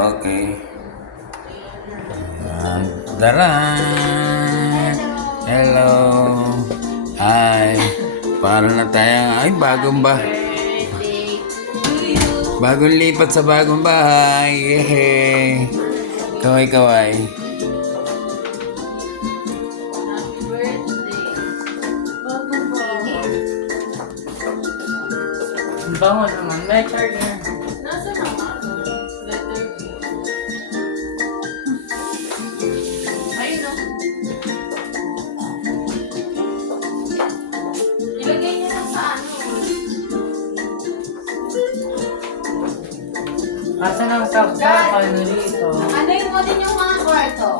Okay. Taran! Hello! Hi! Para na tayo. Ay, bagong lipat sa bagong bahay. Yehey! Kaway-kaway. Ang bango naman. May charger. Nasa naman? Letter B. Ayun o. Ilagay niya lang sa ano. Asa nang saksakan rito? Ano yung mo din yung mga kwarto?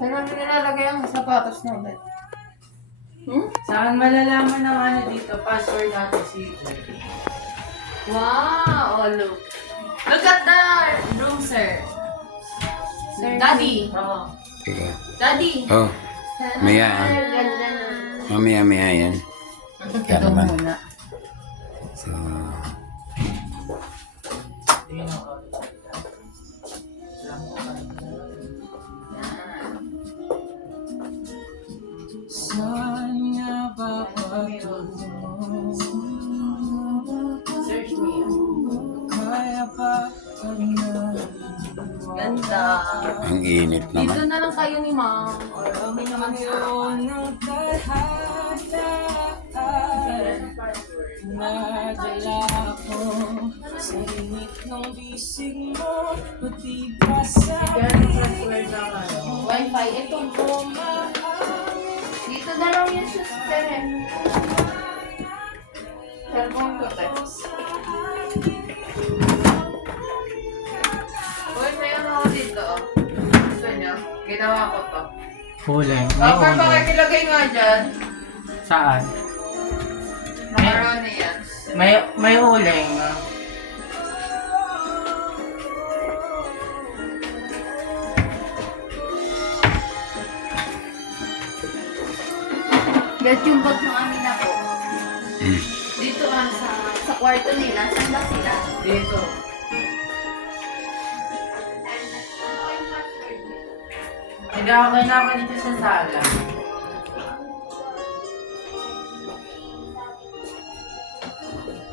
Pero nilalagay ang sapatos na ulit. Saan malalaman ng ano dito? Password natin secret. Wow! Oh, look. Look at the room, sir. Daddy. Oo. Sige. Daddy. Oh, maya. Ganda na. Mamaya yan. Kaya naman. So, Tingnan ko. Saan nga ba patungo? Search me. Kaya ba Ganda. ang init Dito naman. na lang kayo ni ma'am. Or okay naman sa ng tadhana nadala ko sa init ng bisig mo pati pa sa Wi-Fi. Ito. Dito na lang yung sister eh. Cellphone ko te. Uy, mayroon ako dito. Gusto niyo? Ginawa ko to. Huling. Bakit pakikilagay nga dyan? Saan? Macaroni yan. May huling. Dahil yung bag ng amin ako. Mm. Dito sa kwarto nila. Saan ba sila? Dito. Hindi ako kailangan dito sa sala.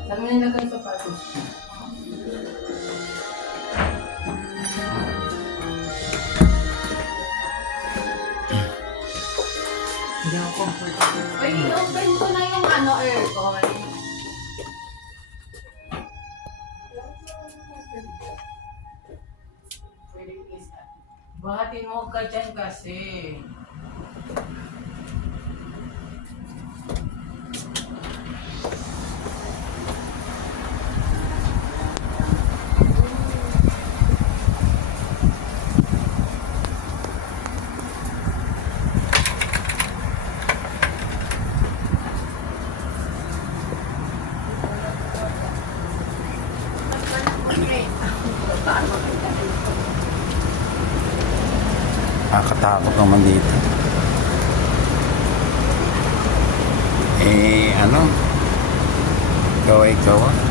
Saan mo nilagay sa patos? Hindi ako comfortable. Uy, open ko na yung ano, aircon. Bakit mo ka dyan kasi? Nakakatakot naman dito. Ano? Kaway-kaway.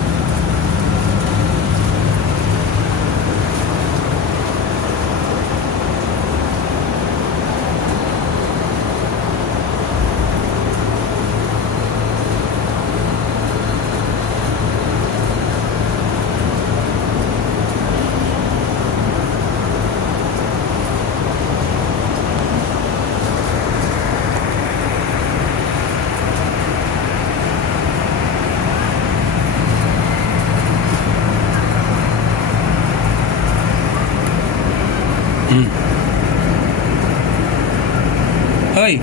Hoy!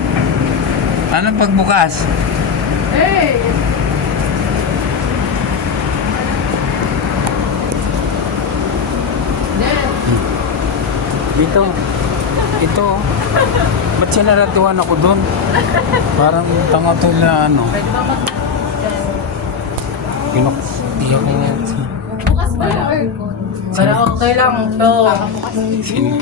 Anong pagbukas? Hey! Then, Dito. Ito. Ba't sinaratuhan ako doon? Parang tanga-tol na ano. Pwede ba mag... Di ako... bukas ba yung aircon? Pero okay lang to. Sin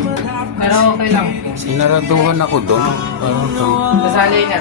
Pero okay lang. sinaraduhan ako doon. Parang tanga. Kasali na.